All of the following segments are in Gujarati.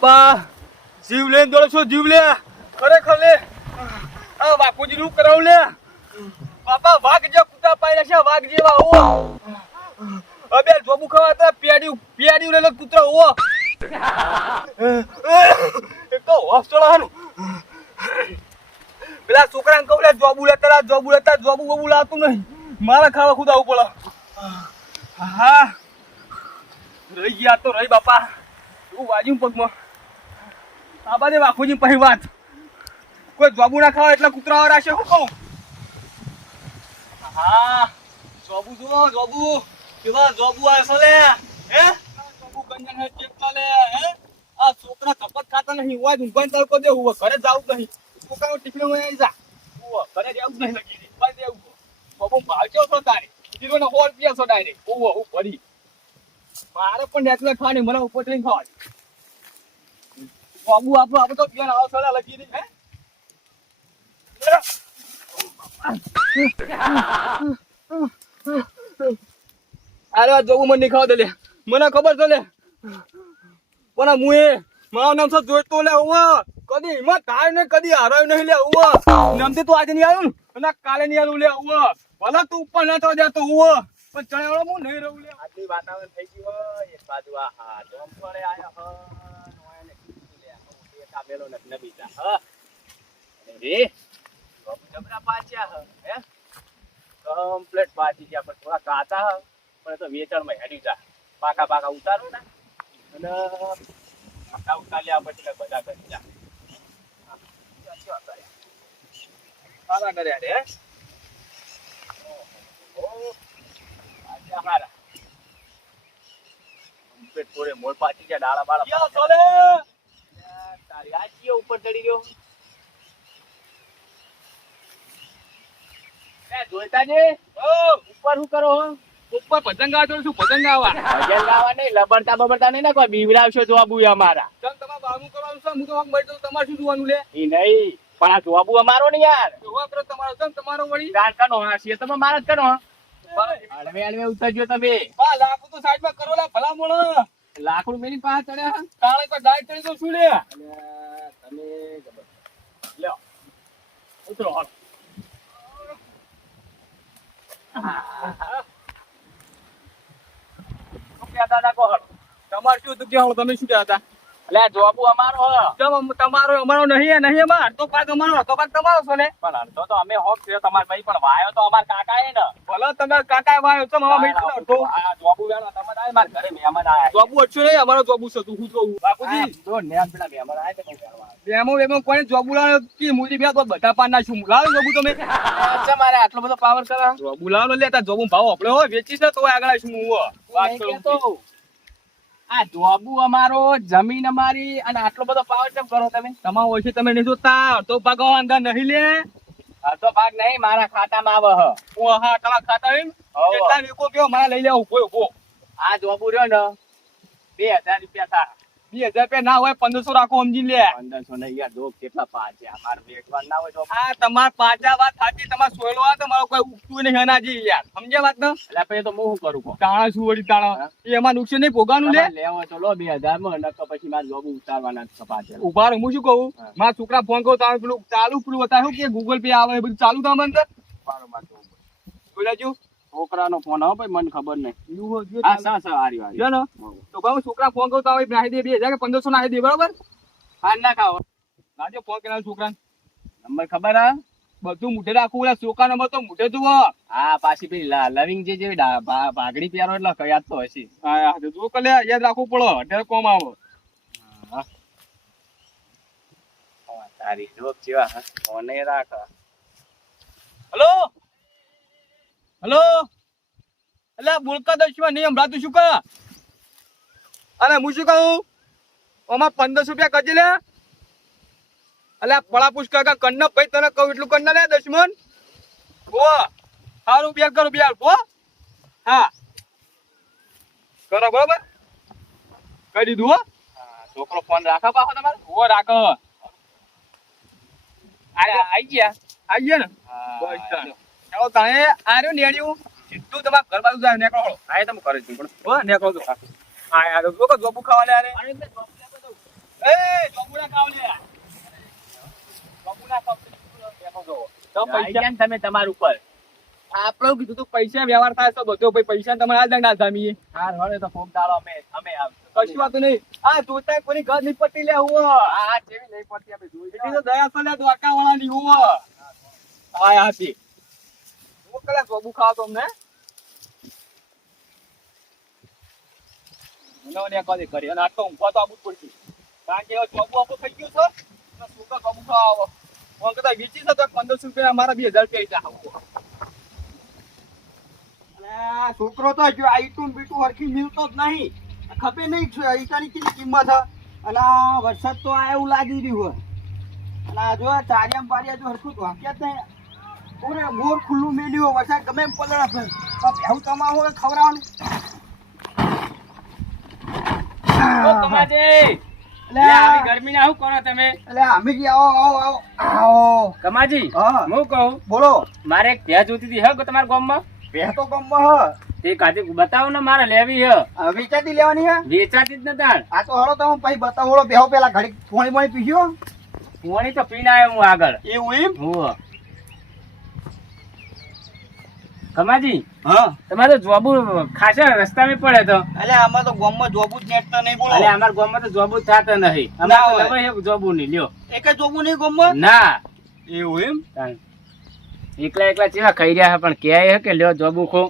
બાપા જીવ લઈને દોડો છો જીવ લે ખરેખર લે આ બાપુજી નું કરાવ લે બાપા વાઘ જે કૂતા પાડ્યા છે વાઘ જેવા ઓ અબે જોબુ ખાવા પેડી લેલો કૂતરો ઓ એક તો હોસ્ટેલવાનું પેલા છોકરાને કહું લે જોબુ લેતા જોબુ બબુ લાવતું નહીં મારા ખાવા ખુદ આવું પડે હા રહી ગયા તો રહી બાપા તું વાજ્યું પગમાં આ બાજુ બાપુજી પછી વાત કોઈ જોબુ ના ખાવા એટલે કૂતરા રાખશે શું કહું હા જોબુ જો જોબુ કેવા જોબુ આવે લે હે જોબુ ગંજન હે કેટલા લે હે આ છોકરા કપટ ખાતા નહીં હોય ઊંઘાઈ તડકો દે હું ઘરે જાવ નહીં છોકરાઓ ટિફિન માં આવી જા હું ઘરે જાવ નહીં લગી બસ દેવું બાબુ ભાવજો છો તારે જીરો ને હોલ પીયા છો ડાયરેક્ટ ઓવો હું પડી મારે પણ નેચરલ ખાણી મને ઉપર ટ્રેન ખાવાની બાબુ આપણો તો પીવાના આવો સડા લગી દે હે અરે જોવું મને નહીં ખાવા દે લે મને ખબર છે લે પણ મુએ મારું નામ છે જોઈતો લે હું કદી હિંમત થાય ને કદી હારાય નહીં લે હું નામથી તું આજે નહીં આવ્યું ને કાલે નહીં આવ્યું લે હું ભલે તું ઉપર ના થવા દે તો હું પણ ચણેવાળો હું નહીં રહું લે આજની વાતાવરણ થઈ ગયું હોય એક બાજુ આ હા જોમ પડે આયા હ નોયને કીધું લે એક આ મેલો ન બીજા હ રે જબરા પાછ્યા હે કમ્પ્લીટ પાછી ગયા પણ થોડા કાચા હ પણ તો વેચાણમાં હેડી જા પાકા ઉતારું ને અને પાકા ઉતાર્યા પછી બધા કરી જા સારા કર્યા રે હારા કમ્પ્લીટ પૂરે મોર પાછી ગયા ડાળા બાળા ચાલે તારી આજીઓ ઉપર ચડી ગયો જોઈતા જે ઉપર શું કરો ઉપર ભજન ગાવા છું ભજન ગાવા નહીં લબડતા નહીં ને કોઈ બીવડાવશો જોબુ અમારા તમારે બાનું કરવાનું છે હું તો તમારે શું જોવાનું લે એ નહીં પણ આ જોબુ અમારો ને યાર તમારો છે તમારો વળી કનો હા છે તમે મારા જ કરો હળવે ઉતરજો તમે લાકડું તો સાઈડમાં કરો લા ભલા મોણ લાકડું મેરી પાસે ચડ્યા કાળે કોઈ ડાય ચડી તો શું લે તમે લ્યો ઉતરો હાલ તમારે શું હતું તમે શું કહેતા એટલે જોબુ અમારો તમારો અમારો નહીં અમાર અડધો પાક અમારો અડધો પાક તમારો છો ને પણ અડધો તો અમે હોપ છે તમાર ભાઈ પણ વાયો તો અમાર કાકા એ ને ભલે તમે કાકા વાયો છો મારા ભાઈ અડધો આ જોબુ વેણો તમારે આય માર ઘરે મહેમાન આયા જોબુ અચ્છો નહીં અમારો જોબુ છે તું હું જોઉં બાપુજી જો નેન પેલા મહેમાન આયા તો વેણવા કોઈને જોબુ લાવ્યો કે મુજી બે તો બધા પાન નાખું લાવ્યો જોબુ તમે અચ્છા મારે આટલો બધો પાવર કરા જોબુ લાવ લેતા જોબુ ભાવ આપણે હોય વેચીશ ને તો આગળ આવીશું હું વાત કરું તો આ જોબુ અમારો જમીન અમારી અને આટલો બધો પાવર કેમ કરો તમે તમારો હોય છે તમે નહીં જોતા તો ભાગ અંદર નહીં લે અડધો ભાગ નહીં મારા ખાતામાં આવે હ હા તમારા ખાતા એમ કેટલા વેકો કયો મારા લઈ લેવો ઉભો આ જોબુ રહ્યો ને 2000 રૂપિયા થા 2000 રૂપિયા ના હોય 1500 રાખો સમજી લે 1500 નહીં યાર જો કેટલા પાછા અમાર બેટવા ના હોય તો આ તમાર પાછા વાત સાચી તમાર સોયલો તમારો કોઈ ઉઠતું નહીં હનાજી યાર સમજ્યા વાત ને એટલે પછી તો હું કરું કો તાણા શું વળી તાણા એ એમાં નુકસાન નહીં ભોગાનું લે લેવો તો લો 2000 માં નક પછી માર જોબ ઉતારવાના કપાચે ઉભા હું શું કહું માર છોકરા ફોન કહું તારે પેલું ચાલુ પેલું બતાવ્યું કે ગૂગલ પે આવે બધું ચાલુ તાર અંદર મારો માર બોલાજો છોકરાનો ફોન આવે ભાઈ મને ખબર નહીં હા સા આરી વારી જો ને તો કહું છોકરા ફોન કરતા હોય નાહી દે 2000 કે 1500 નાહી દે બરાબર હા ના ખાવ નાજો ફોન કરાવ છોકરાને નંબર ખબર હા બધું મુઠે રાખવું ઓલા છોકરા નંબર તો મુઠે જુઓ હા પાછી પેલી લવિંગ જે ભાગડી પ્યારો એટલે યાદ તો હશે હા જો કલે યાદ રાખવું પડે અત્યારે કોમ આવો હા તારી જોક જેવા ફોને રાખ હેલો હેલો અલ્યા બોલકા દશમાં નહીં હમણાં શું કહે અરે હું શું કહું આમાં 1500 રૂપિયા કજી લે અલ્યા પડા પૂછ કાકા કન્ન ભાઈ તને કહું એટલું કન્ન લે દશમન ઓ સારું બેર કરો બેર હો હા કરો બરાબર કહી દીધું હો છોકરો ફોન રાખો પાછો તમારે ઓ રાખો આઈ ગયા ને બસ ચાલો તાણે આર્યો નેડ્યું સીધું તમારા ઘર બાજુ જાય નેકળો આ તમે કરે છે પણ હો નેકળો તો આ યાર જો જોબુ ખાવા લે આરે એ જોબુડા કાવ લે જોબુડા કાવ બેઠો છો તો પૈસા તમે તમાર ઉપર આપણે કીધું તો પૈસા વ્યવહાર થાય તો બધો ભાઈ પૈસા તમારે આ દંડા જામીએ હાર હવે તો ફોન ડાળો અમે કશું વાત નહીં આ જોતા કોની ઘર ની પટ્ટી લે હું આ જેવી નહીં પડતી આપણે જોઈ એટલી તો દયા તો લે દ્વારકા વાળાની હું હા હાથી હું કલા જોબુ ખાવ તમને મને કોને કરી અને આ તો ઊંઘવા તો આવું જ પડશે કારણ કે જોબુ આપો થઈ ગયું છે તો સુકા જોબુ ખાવ હું કદા વીચી છે તો 1500 રૂપિયા અમારા 2000 રૂપિયા જા છોકરો તો જો આઈટું બીટું હરખી મિલતો જ નહીં ખપે નહીં ઈટાની કેટલી કિંમત હ અને વરસાદ તો આ એવું લાગી રહ્યું હોય અને જો ચારિયામ બારિયા જો હરખું તો વાક્યા જ નહીં પૂરે મોર ખુલ્લું મેલ્યું હોય વરસાદ ગમે એમ પલળે પણ એવું તમારું હોય ખવડાવવાનું ગરમી ના શું કરો તમે એટલે અમે આવો કમાજી હા હું કહું બોલો મારે એક ભેંસ જોતી હતી હે તમારા ગામમાં બે તો ગમમાં હ તે કાજે બતાવો ને મારે લેવી હે વેચાતી લેવાની હે વેચાતી જ નતા આ તો હળો તમે પછી બતાવો બેહો પેલા ઘડી થોડી મોડી પીસ્યો પાણી તો પીને આવ્યો હું આગળ એવું એમ હું કમાજી હા તમારે તો જોબુ ખાસા રસ્તામાં પડે તો એટલે આમાં તો ગામમાં જોબુ જ નેટતા નહીં બોલો અલે અમાર ગામમાં તો જોબુ થાતો નહીં અમાર તો હવે એક જોબુ નહીં લ્યો એક જ જોબુ નહીં ગામમાં ના એવું એમ એકલા ચેવા ખાઈ રહ્યા હે પણ કે હે કે લ્યો જોબુ ખો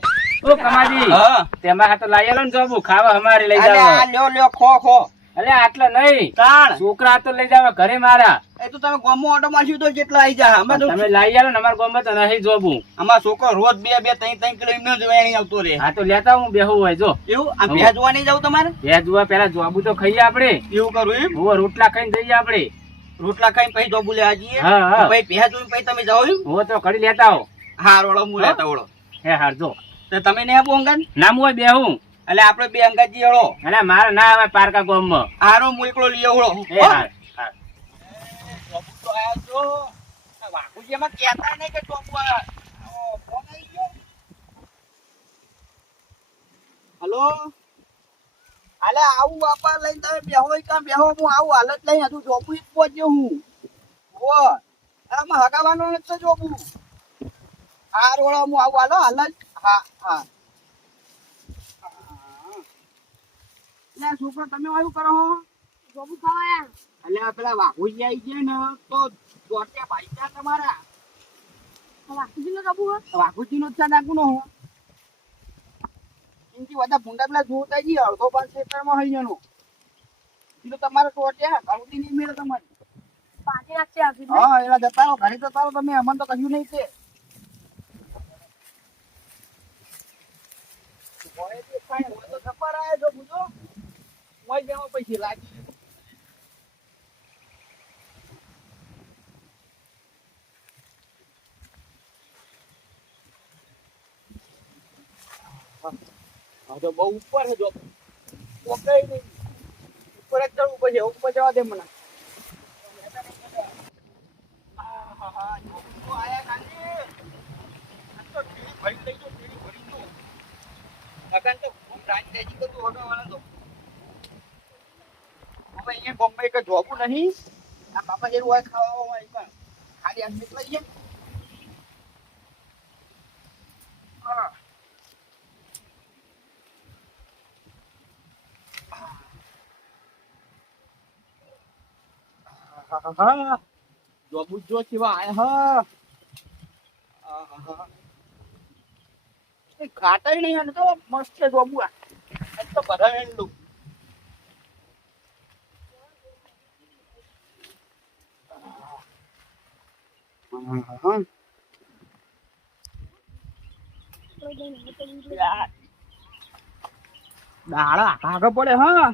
ઓ કમાજી હા તેમાં હાથ લઈ આલો ને જોબુ ખાવા અમારે લઈ અલે જાવ આ લ્યો ખો અલે આટલા નહીં તાણ છોકરા તો લઈ જાવ ઘરે મારા એ તો તમે ગામમાં ઓટો મારશી તો જેટલા આવી જા અમે તો તમે લઈ આલો ને અમાર ગામમાં તો નહીં જોબુ અમાર છોકરો રોજ 2-3 કિલો એમને જ વેણી આવતો રે હા તો લેતા હું બેહું હોય જો એવું આ ભેજ જોવા નહીં જાવ તમારે ભેજ જોવા પેલા જોબુ તો ખાઈએ આપણે એવું કરું એમ હું રોટલા ખાઈને જઈએ આપણે રોટલા ખાઈને પછી જોબુ લેવા જઈએ હા પછી ભેજ જોઈને પછી તમે જાવ એમ હું તો ઘડી લેતા આવો હાર ઓળો હું લેતા ઓળો હે હાર જો તો તમે ને આપો અંગન નામ હોય બેહું એટલે આપણે બે અંગાજી હળો અલે મારે ના આવે પારકા ગામમાં હારો હું એકલો લઈ આવડો એ હાર હાર જોબુ તો આયા છો વાકુજી એમાં કહેતા નહીં કે જોબુ ફોન આવી ગયો હલો અલે આવું બાપા લઈને તમે બેહો કામ બેહો હું આવું હાલત લઈ હજુ જોબુ જ પહોંચ્યો હું ઓ આમાં હગાવાનો નથી જોબુ હાર ઓળો હું આવું હાલો હાલત હા એટલે છોકરો તમે આવું કરો હો જોબુ ખાવા એટલે પેલા વાઘુજી આવી ગયા ને તો દોડ્યા ભાઈ ત્યાં તમારા વાઘુજી નો જોબુ વાઘુજી નો ચા નાખું હો એનથી બધા ભૂંડા પેલા જોતા જઈએ અડધો બાર ક્ષેત્રમાં હોય એનો તો તમારે ટોટ્યા ઘઉંથી નહીં મેળે તમારે હા એલા જતા રહો ઘરે જતા રહો તમે અમને તો કહ્યું નહીં છે તો ખબર આવે જો પૂછો મોય બેમાં પૈસા લાગી હા તો બહુ ઉપર છે જો પોકાઈ નહીં ઉપર જ ચડવું પડશે ઉપર જવા દે મને આયા કાંજી તો ટીવી ભરી લઈ જો ટીવી ભરી જો લગન તો ખૂબ રાજકાજી બધું હગાવાના તો હવે અહીંયા બોમ્બે કે જોબુ નહીં આ બાપા જેવું હોય ખાવામાં આવી પણ ખાલી આમ નીકળી જાય હા જોબુ જો કેવા આયા હા ઘાટાઈ નહીં અને તો મસ્ત છે જોબુ આ તો બધા એન્ડું દાડા ભાગ પડે હા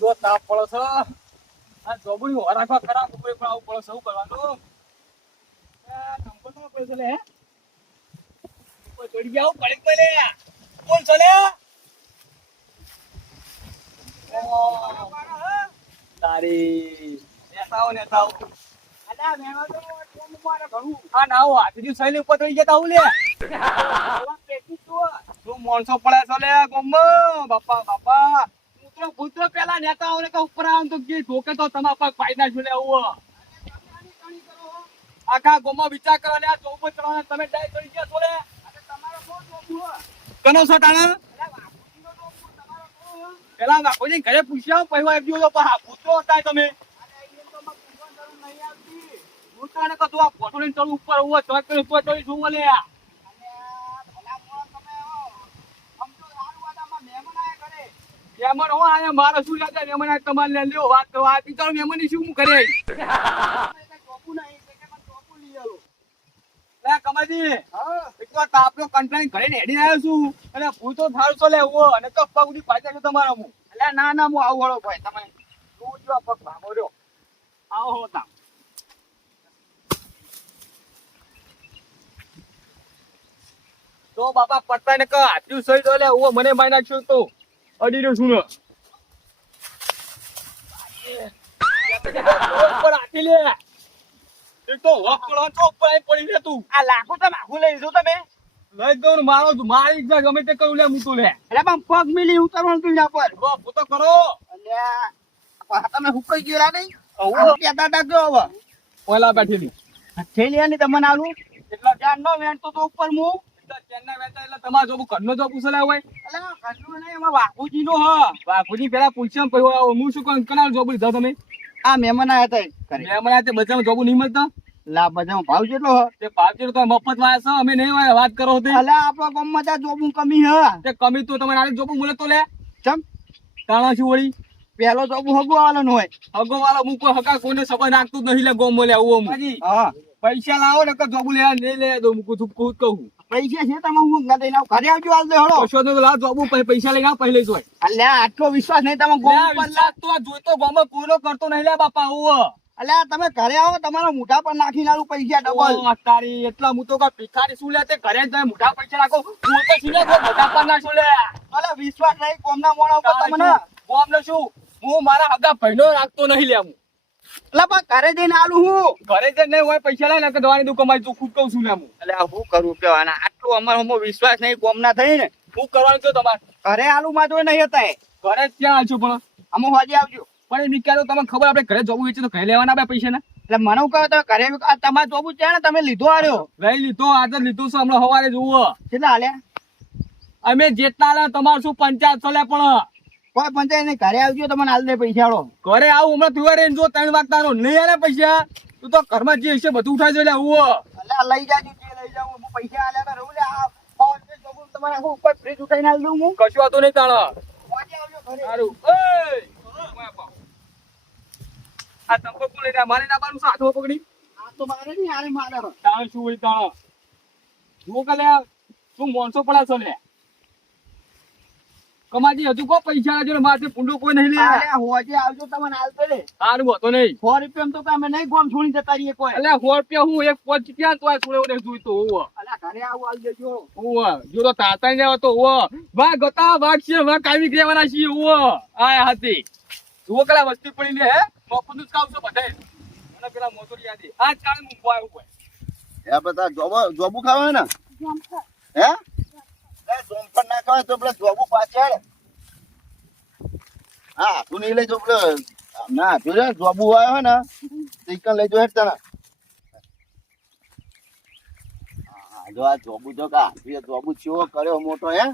જો તાપ પડો છો આ જોબુની હોરાખવા ખરાબ ઉપર પણ આવું પડો શું કરવાનું કંપન પડે છે લે ઉપર ચડી જાવ પડે પડે કોણ છો લે તારી નેતાઓ અલ્યા મેનો તો કોમ મારે ઘણું આ નાઓ હાથથી સૈલી ઉપર થઈ જતા હું લે તું મોણસો પડે છે લે ગોમમાં બાપા પુત્ર પેલા નેતાઓને કે ઉપર આવ તો કે ધોકે તો તમારા પગ પાઈ નાખ્યું લે આવું આખા ગોમમાં વિચાર કરો લે આ ચોપો ચડવાના તમે ડાય કરી ગયા છો લે કનો છો તાણા પેલા બાપુજી ઘરે પૂછ્યા પહેવા આવજો તો પા પૂછો હતા તમે પૂછાને કે તું આ ફોટો લઈને ચડું ઉપર ઉવો ચોક કરી ઉપર ચડી શું લે મહેમાન હો આયા મારે શું લાગે મહેમાન આ તમારે લે લ્યો વાત તો આ તીકર મહેમાન શું હું કરે લે કમાજી હા એકવાર તાપનો કમ્પ્લેન કરીને હેડી આવ્યો છું અને ભૂ તો થાળ છો લે ઉવો અને તો પગ ઉડી પાછા છો તમારા હું એટલે ના હું આવું વળો ભાઈ તમે તું જો પગ ભાગો રહ્યો આવો હોતા તો બાપા પટ્ટા ને કા હાથ્યું સહી તો લે ઉવો મને મારી નાખ્યો તો અડી રહ્યો છું ને ઉપર હાથી લે એક તો વકડો ચોક પર આઈ પડી રે તું આ લાખો તો માખું લઈ લીધું તમે લઈ દઉં ને મારો મારી જ ગમે તે કરું લે મૂતું લે એટલે પણ પગ મિલી ઉતરવાનું તું ના પર ફોટો કરો એટલે તમે હુકાઈ ગયો નહીં ઓ કેતા ડાક્યો હવે ઓલા બેઠેલી થેલિયાની તમને આલું એટલા ચાર નો વેણતો તો ઉપર હું ચેન્નઈ વેચા એટલે તમારો જોબ ઘરનો જોબ ઉસલા હોય એટલે ઘરનો નહીં એમાં બાપુજી નો હ બાપુજી પેલા પૂછ્યા પછી હું શું કનાલ જોબ લીધા તમે આ મહેમાન આયા હતા મહેમાન આયા તે બજારમાં જોબ નહીં મળતા લા બજારમાં ભાવ કેટલો હ તે ભાવ કેટલો તો મફત વાયા છો અમે નહીં વાયા વાત કરો તે અલે આપણા ગામમાં તા જોબ કમી હ તે કમી તો તમારે આલી જોબ મળે તો લે ચમ તાણા શું વળી પેલો જોબ હગો વાળો નો હોય હગો વાળો હું કોઈ હકા કોઈને સબા નાખતું જ નહીં લે ગોમ લે આવો હું હા પૈસા લાવો ને કે જોબ લે નહીં લે દો હું કુછ કહું પૈસા છે તમે હું ગદે ના ઘરે આવજો આલ દે હળો પૈસા તો લાવ જોબ પૈસા લઈને આવ પહેલે જોય અલે આટલો વિશ્વાસ નહીં તમે ગોમ પર લા તો જોઈતો ગોમ પૂરો કરતો નહીં લે બાપા આવો અલે તમે ઘરે આવો તમારા મોઢા પર નાખી નાલું પૈસા ડબલ તારી એટલા હું તો કા ભિખારી શું લે તે ઘરે જ મોઢા પૈસા નાખો હું તો સીને મોઢા પર નાખો લે અલે વિશ્વાસ નહીં ગોમના મોણા ઉપર તમને ગોમ ને શું હું મારા હગા ભાઈનો રાખતો નહીં લે હું એટલે પણ ઘરે જઈને આલું હું ઘરે જઈને નહીં હોય પૈસા લાય ને કે દવાની દુકાન કમાઈ તું ખુદ કહું છું ને હું એટલે હું કરું કેવાના આટલું અમારો વિશ્વાસ નહીં ગોમના થઈ ને હું કરવાનું છો તમારે ઘરે આલુ માં તો નહીં હતા ઘરે ક્યાં આવજો પણ અમો હોજે આવજો પણ એમ ક્યારે તમને ખબર આપણે ઘરે જવું છે તો ઘરે લેવાના બે પૈસા ને એટલે મને કહો તો ઘરે તમારે જોવું છે ને તમે લીધો આવ્યો લઈ લીધો આજે લીધો છે હમણાં સવારે જોવો કેટલા હાલ્યા અમે જેટલા લે તમારે શું 500 લે પણ કોઈ પંચાયત નહીં ઘરે આવજો તમને હાલ દે પૈસા આવો ઘરે આવું હમણાં તુવાર જો 3 વાગતા નો નહીં આલે પૈસા તું તો ઘરમાં જે હશે બધું ઉઠાઈ જો લે આવો એટલે લઈ જાજો જે લઈ જાવ હું પૈસા આલ્યા કર રહું લે આ ફોન પે જોવું તમારે હું ઉપર ફ્રીજ ઉઠાઈને આલ દઉં હું કશું વાતો નહીં તાણ વાજે આવજો ઘરે સારું આ તંબકુ લઈને મારે ના બાનું સાથો પકડી આ તો મારે નહીં આરે મારે તાણ શું હોય તાણ જો કે લે તું મોણસો પડા છો લે કમાજી હજુ કો પૈસા લાજો ને માથે પુંડો કોઈ નહીં લે અલે હોજે આવજો તમને હાલ દે હારું હોતો નહીં 100 રૂપિયા તો અમે નહીં ગોમ છોડી જતા રહીએ કોઈ અલે 100 રૂપિયા હું એક પોચ ક્યાં તોય છોડે ને જોઈતો હોવ અલે ઘરે આવું હાલ દેજો હોવ જો તો તાતા ને તો હોવ વા ગતા વાગ છે વા કાવી ગ્રેવાના છે હોવ આ હતી જો કલા વસ્તી પડી લે હે મોકું જ કાવ છો બધાય મને પેલા મોટોરી યાદી આ ચાલ હું બોય ઉપર એ બધા જોબુ ખાવા ને હે જોમપર ના ખાય તો પેલા જોબુ પાછળ હા તું નહીં લઈ જો પેલો ના જોજે જોબુ આવ્યો હે ને ચિકન લઈ જો હેડ તને હા જો આ જોબુ જો કા જોબુ ચેવો કર્યો મોટો હે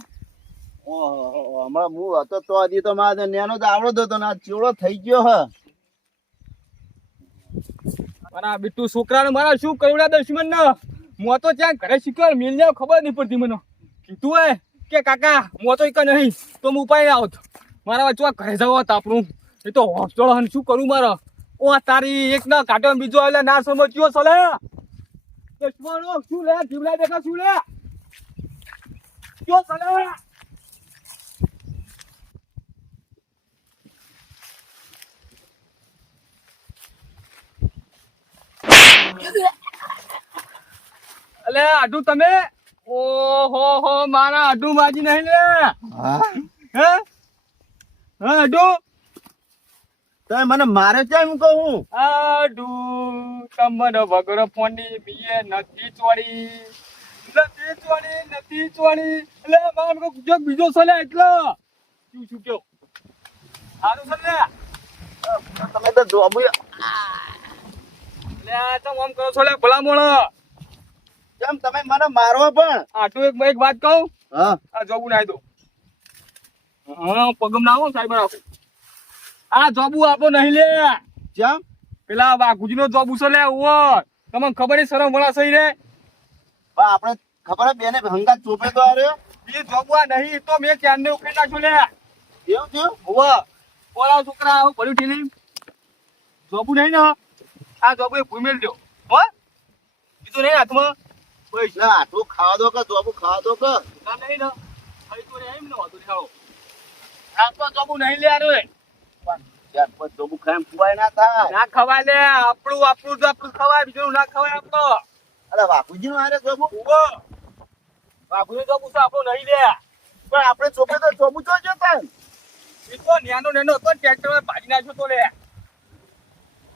ઓહો હમણાં હું હતો તો હજી તો મારે નેનો તો આવડો હતો ને આ ચેવડો થઈ ગયો હે મારા બિટ્ટુ છોકરાને મારા શું કરુણા દુશ્મન ને મો તો ત્યાં ઘરે શીખ્યો મિલ જાવ ખબર નહીં પડતી મને કીધું હે કે કાકા મો તો એક નહીં તો હું ઉપાય આવત મારા વચ્ચે ઘરે જવા તાપરું એ તો હોસ્ટેલ હન શું કરું મારે ઓ તારી એક ના કાટો બીજો એટલે ના સમજ્યો ચલે દુશ્મનો શું લે જીવલા દેખા શું લે ક્યો ચલે અલે આડું તમે ઓહો હો મારા આડું માજી નહીં લે હે હા આડું તમે મને મારે કેમ કહું? આડુ તમને વગર ફોનની બીએ નથી ચોરી એટલે મારો ગુજક બીજો છે લે એટલે શું કયો સારું છે લે તમે તો જોબુ લે ચમ આમ કરો છો લે ભલા મોણો કેમ તમે મને મારવા પણ? આટલું એક વાત કહું હા આ જોબુ નાઈ દો હા પગમ ના આવો સાહેબ રાખો આ જોબુ આપો નહીં લે કેમ? પેલા બાકુજી નો જોબુ છે લે ઓ તમને ખબર નહીં શરમ વળા સહી રે બા આપણે ખબર હે બેને હંગાત ચોપે તો આરે એ જોબુ આ નહીં તો મેં ક્યારને ઉકેલી નાખ્યો લે એવું થયું? ઓવા ઓલા છોકરા આવું પડ્યું ઠીલી જોબુ નહીં ને આ જોબુ એ ભૂમેલ દો હો બીજું નહીં હાથમાં પૈસા ના આટલું ખાવા દો કે જોબુ ખાવા દો કે ના નહીં ને હવે તો રે એમ ન હતું ખાઓ આ તો જોબુ નહીં લે આરો યાર પણ જોબુ ખાય એમ ખવાય ના થાય. ના ખવાય લે આપણું તો આપણું ખવાય બીજું ના ખવાય આપતો અરે બાપુજી નું આરે જોબુ ઓવો બાપુજી જોબુ છે આપણો નહીં લે પણ આપણે ચોપે તો જોબુ તો જતા એ તો નેનો હતો ટ્રેક્ટર માં ભાજી નાખ્યો તો લે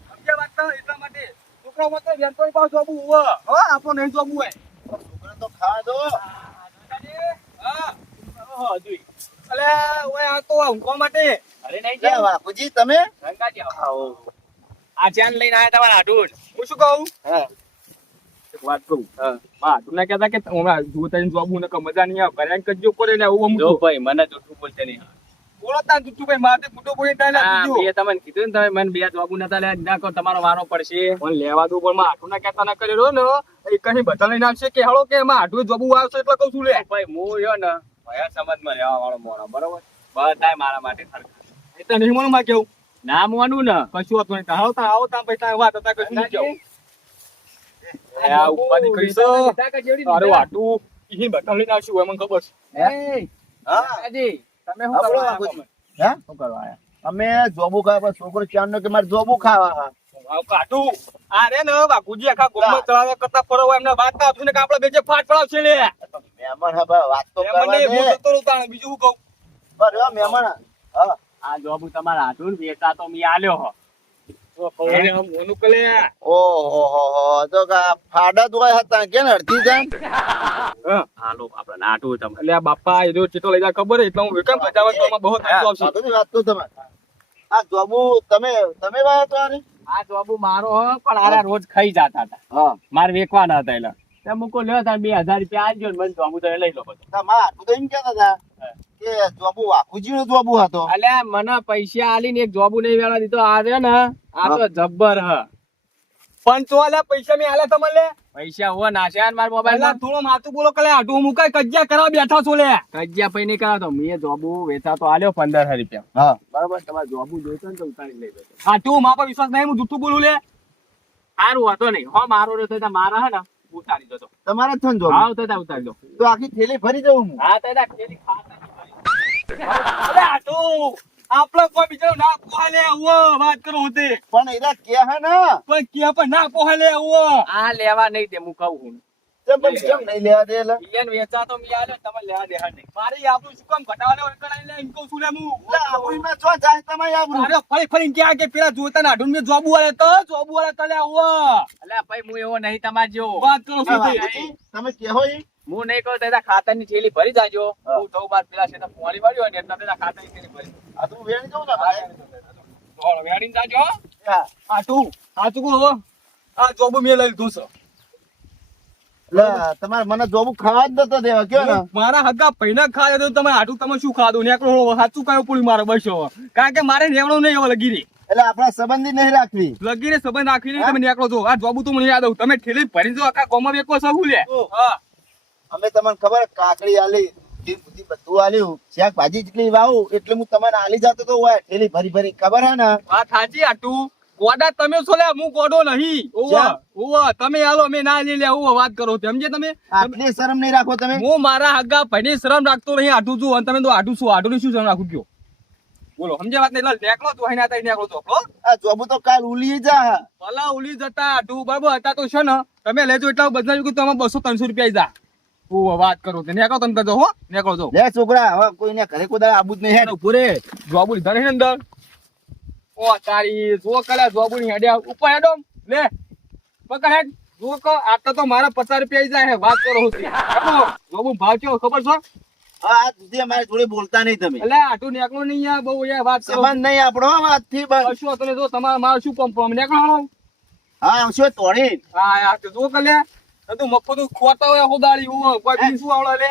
સમજ્યા વાત તો એટલા માટે છોકરા મત વેન કોઈ પાસ જોબુ હો આપણો નહીં જોબુ હોય છોકરા તો ખાવા દો. હા ઓહો જોઈ અલે ઓય આ તો ઊંઘવા માટે અરે નહીં લે બાપુજી તમે રંગાજી આવો આ ચાન લઈને આયા તમારા આડું હું શું કહું હા એક વાત કહું હા તું ના કહેતા કે હમણાં જોતા જોબુ ને મજા નહીં આવે ઘરે કજો કરે ને આવું જો ભાઈ મને જૂઠું બોલશે નહીં બોલો તા જુઠ્ઠું ભાઈ મારે ફૂટો બોલી તાલે બે તમને કીધું ને તમે મને બે જવાબ નતા લે ના કહો તમારો વારો પડશે પણ લેવા દો પણ માં આઠું ના કહેતા ના કરે ને એ કहीं બધા લઈને આવશે કે હાલો કે એમાં આઠું જોબુ આવશે એટલે કહું છું લે ભાઈ હું રહ્યો ને ભયા સમાજમાં રહેવા વાળો મોણો બરોબર બધાય મારા માટે સરખા એટલે નહીં મને માં કેવું ના મોનું ને કશું હતું નહીં હાલો તા આવો તા પૈસા વાત હતા કશું નહીં કેવું આ ઉપાધિ કરી છે અરે આટું ઈ બધા લઈને આવશું હોય મને ખબર છે હા હાજી તમે હા, બોલો બાપુજી. હે? શું કરવા આયા અમે જોબુ ખાવા છોકરો ચાંદ કે મારે જોબુ ખાવા કાટું આ રે ને બાપુજી આખા ગોમમાં ચલાવ્યા કરતા ફરો એમને વાત તો આપશું ને કે આપણે બેજે ફાટ પડાવશે લે મહેમાન હા બા, વાત તો કરવા મને દે. હું જતો રહું તાણે બીજું શું કહું બસ હવે મહેમાન હા આ જોબ તમારા હાથું વેચા તો મી આલ્યો હો અરે આમ ઓનું કલે ઓહો તો કા ફાડા દોય હતા કે ને અડધી જાન હાલો આપણે નાટું તમે એટલે આ બાપા એ જો ચીટો લઈ જાય ખબર એટલે હું વિકમ બચાવવા તો આમાં બહુ થાકો આવશે સાચી વાત તો તમે આ જોબુ તમે વાયા તો આને આ જોબુ મારો હો પણ આરા રોજ ખાઈ જાતા હતા હા મારે વેચવાના હતા એટલે તે મૂકો લ્યો તાર 2000 રૂપિયા આલજો ને મને જોબુ તો લઈ લો બધું તમાર આટલું તો એમ કહેતા હતા કે જોબુ વાકુજી નો જોબુ હતો અલ્યા મને પૈસા આલીને એક જોબુ નહીં વેલા દીધો આ રહ્યો ને આ તો જબ્બર હ પણ તો આલે પૈસા મે આલે તમને લે પૈસા હો નાશ્યા મારા મોબાઈલ પહેલા થોડો માથું બોલો કલે આટું મુકાય કજ્જા કરવા બેઠા છો લે કજ્યા પૈ નહીં કરાવતો મેં જોબુ વેચા તો આલ્યો 15000 રૂપિયા હા બરાબર તમારે જોબુ જોઈતો ને તો ઉતારી લઈ જજો આટું મારા પર વિશ્વાસ નહીં હું જૂઠું બોલું લે સારું હતો નહીં હો મારો રહ્યો તો મારા હે ને ઉતારી દો તો તમારે જ છે ને જોબુ હા તો ઉતારી દો તો આખી થેલી ફરી જવું હું હા તો ખેલી ખાતા અરે આટું આપણો કોઈ બીજો ના પોહાય લે આવો વાત કરો હોતે પણ એરા કે હે ને કોઈ કે પણ ના પોહાય લે આવો આ લેવા નહીં દે હું કહું હું કેમ પણ કેમ નહીં લેવા દે એટલે ઈયન વેચા તો મી આલ્યો તમે લેવા દે હા નહીં મારી આપણું શું કામ ઘટાડે કણાઈ લે એમ કહું છું લે હું એટલે આપણી માં જો જાય તમે આબરૂ અરે ફરી ફરી ક્યાં કે પેલા જોતા ના ઢૂંઢ મે જોબુ વાળે તો જોબુ વાળે તલે આવો અલ્યા ભાઈ હું એવો નહીં તમાર જેવો વાત કરો હા, હોતે બાપુજી, તમે કેહો ઈ હું નહીં કહું તો ખાતર ની થેલી ભરી જાજો હું તો બાર પેલા છે તો પોણી વાળ્યો ને એટલે પેલા ખાતર ની થેલી ભરી આ તું વેણી જવું ને ભાઈ ધોળ વેણીને જાજો હા આટું આટું કહો આ જોબુ મે લઈ લીધું છે લે તમારે મને જોબુ ખાવા જ નતો દેવા કયો ને મારા હગા પૈના ખાય તો તમે આટું તમે શું ખાધું નેકળો સાચું કયો પૂરી મારે બસો કારણ કે મારે નેવડો નહીં એવો લગી રે એટલે આપણા સંબંધી નહીં રાખવી લગી રે સંબંધ રાખીને તમે નેકળો છો આ જોબુ તો મને યાદ આવું તમે ઠેલી ભરી જો આખા કોમમાં વેકો સહુ લે હા અમે તમને ખબર કાકડી આલી ઘી બુધી બધું આલ્યું શાક ભાજી જેટલી વાવું એટલે હું તમને આલી જતો તો હોય થેલી ભરી ભરી ખબર હે ને વાત સાચી આટું કોડા તમે છો લે હું કોડો નહીં ક્યાં? ઓવા તમે આલો અમે ના લઈ લે ઓવા વાત કરો સમજે તમે આટલી શરમ નહીં રાખો તમે હું મારા હગા ભાઈની શરમ રાખતો નહીં આટું છું અને તમે તો આટું શું આટું શું શરમ રાખું કયો બોલો સમજે વાત નહીં એટલે નેકળો તો અહીં ના નેકળો તો આ જોબુ તો કાલ ઉલી જા ભલા ઉલી જતા આટું બરાબર હતા તો છે ને તમે લેજો એટલા બદલાવ્યું કે તમે 200-300 રૂપિયા જા ઓવા વાત કરો તો નેકળો તમે તો હો નેકળો તો લે છોકરા હવે કોઈને ઘરે કોઈ આબુ જ નહીં હેડ પૂરે જોબુ લીધા નહીં અંદર ઓ તારી જો કલા જોબુની હેડ્યા ઉપર હેડો લે પકડ હેડ જો કો આટલા તો મારા 50 રૂપિયા ઈ જાય હે વાત કરો હોતી જોબુ ભાવ કેવો ખબર છો આ સુધી અમારી જોડે બોલતા નહીં તમે એટલે આટલું નેકળો નહીં યાર બહુ યાર વાત કરો સંબંધ નહીં આપણો વાતથી બસ કશું હતું ને જો તમારે મારો શું કોમ નેકળો હા આવશો તોડી હા યાર તો જો કલે તું મફત ખોતા હોય હોદાળી હું કોઈ બી શું આવડે લે